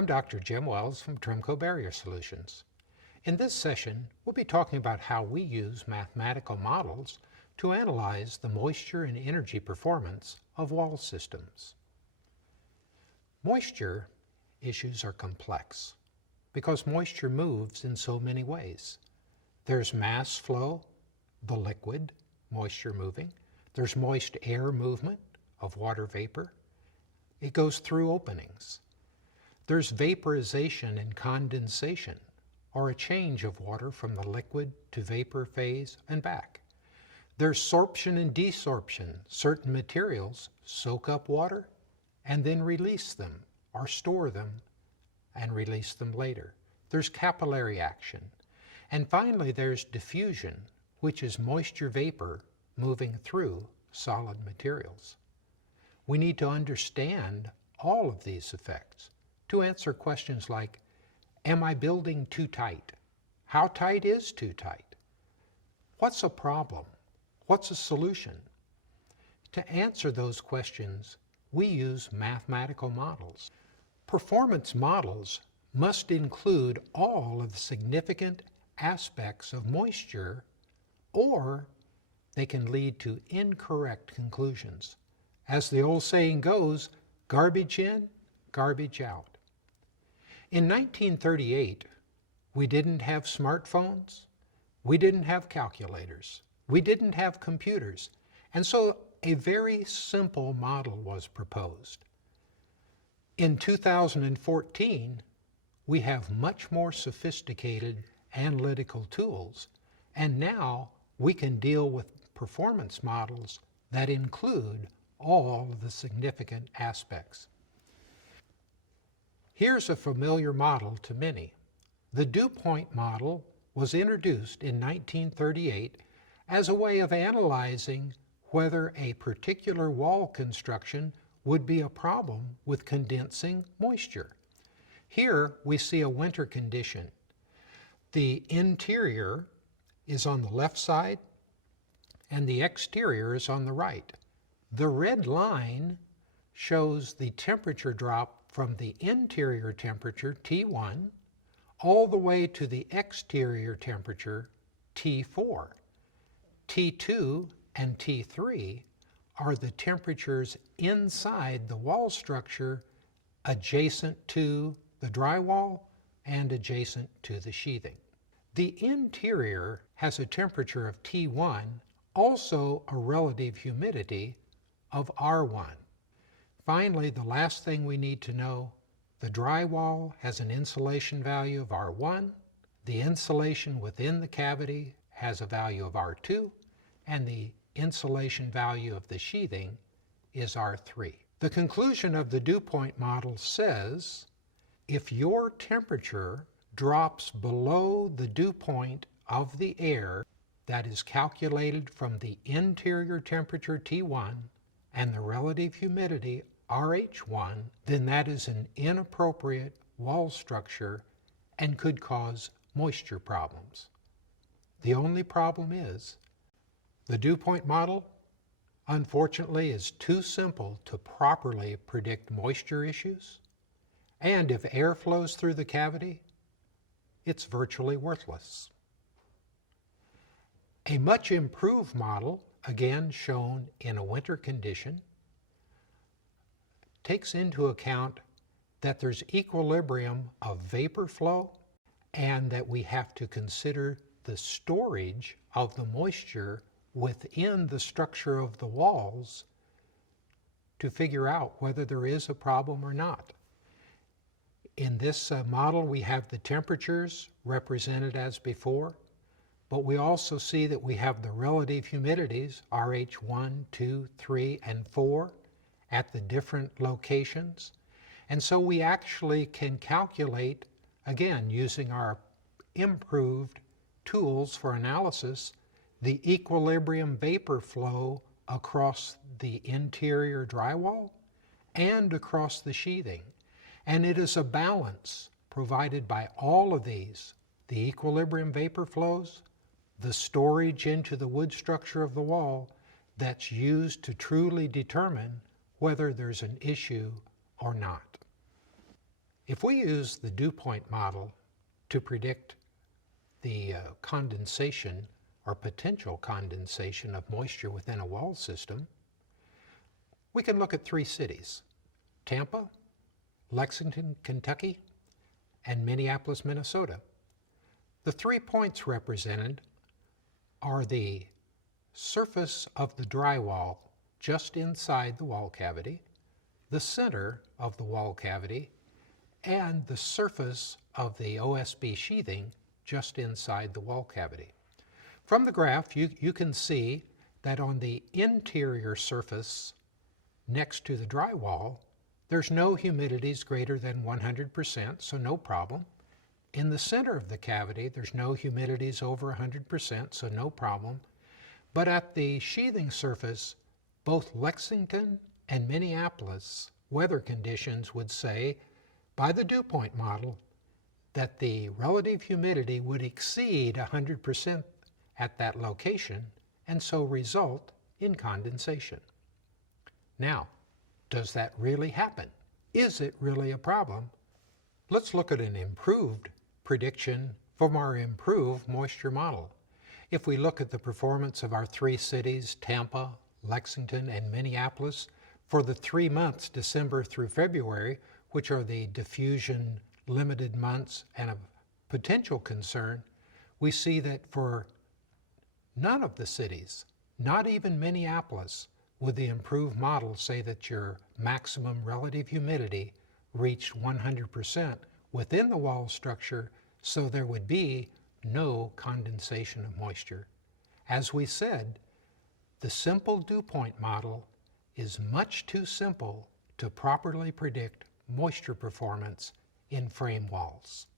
I'm Dr. Jim Wells from Tremco Barrier Solutions. In this session, we'll be talking about how we use mathematical models to analyze the moisture and energy performance of wall systems. Moisture issues are complex because moisture moves in so many ways. There's mass flow, the liquid, moisture moving. There's moist air movement of water vapor. It goes through openings. There's vaporization and condensation, or a change of water from the liquid to vapor phase and back. There's sorption and desorption. Certain materials soak up water and then release them, or store them and release them later. There's capillary action. And finally, there's diffusion, which is moisture vapor moving through solid materials. We need to understand all of these effects to answer questions like, am I building too tight? How tight is too tight? What's a problem? What's a solution? To answer those questions, we use mathematical models. Performance models must include all of the significant aspects of moisture, or they can lead to incorrect conclusions. As the old saying goes, garbage in, garbage out. In 1938, we didn't have smartphones, we didn't have calculators, we didn't have computers, and so a very simple model was proposed. In 2014, we have much more sophisticated analytical tools, and now we can deal with performance models that include all of the significant aspects. Here's a familiar model to many. The Dewpoint Model was introduced in 1938 as a way of analyzing whether a particular wall construction would be a problem with condensing moisture. Here we see a winter condition. The interior is on the left side and the exterior is on the right. The red line shows the temperature drop from the interior temperature, T1, all the way to the exterior temperature, T4. T2 and T3 are the temperatures inside the wall structure adjacent to the drywall and adjacent to the sheathing. The interior has a temperature of T1, also a relative humidity of R1. Finally, the last thing we need to know, the drywall has an insulation value of R1, the insulation within the cavity has a value of R2, and the insulation value of the sheathing is R3. The conclusion of the Dewpoint model says, if your temperature drops below the dew point of the air that is calculated from the interior temperature T1 and the relative humidity RH1, then that is an inappropriate wall structure and could cause moisture problems. The only problem is the Dewpoint model, unfortunately, is too simple to properly predict moisture issues, and if air flows through the cavity, it's virtually worthless. A much improved model, again shown in a winter condition, takes into account that there's equilibrium of vapor flow and that we have to consider the storage of the moisture within the structure of the walls to figure out whether there is a problem or not. In this model, we have the temperatures represented as before, but we also see that we have the relative humidities, RH1, 2, 3, and 4, at the different locations. And so we actually can calculate, again, using our improved tools for analysis, the equilibrium vapor flow across the interior drywall and across the sheathing. And it is a balance provided by all of these, the equilibrium vapor flows, the storage into the wood structure of the wall, that's used to truly determine whether there's an issue or not. If we use the Dewpoint model to predict the condensation or potential condensation of moisture within a wall system, we can look at 3 cities: Tampa, Lexington, Kentucky, and Minneapolis, Minnesota. The 3 points represented are the surface of the drywall just inside the wall cavity, the center of the wall cavity, and the surface of the OSB sheathing just inside the wall cavity. From the graph, you can see that on the interior surface next to the drywall, there's no humidities greater than 100%, so no problem. In the center of the cavity, there's no humidities over 100%, so no problem. But at the sheathing surface, both Lexington and Minneapolis weather conditions would say, by the Dewpoint model, that the relative humidity would exceed 100% at that location and so result in condensation. Now, does that really happen? Is it really a problem? Let's look at an improved prediction from our improved moisture model. If we look at the performance of our 3 cities, Tampa, Lexington, and Minneapolis, for the 3 months, December through February, which are the diffusion limited months and of potential concern, we see that for none of the cities, not even Minneapolis, would the improved model say that your maximum relative humidity reached 100% within the wall structure, so there would be no condensation of moisture. As we said, the simple Dewpoint model is much too simple to properly predict moisture performance in frame walls.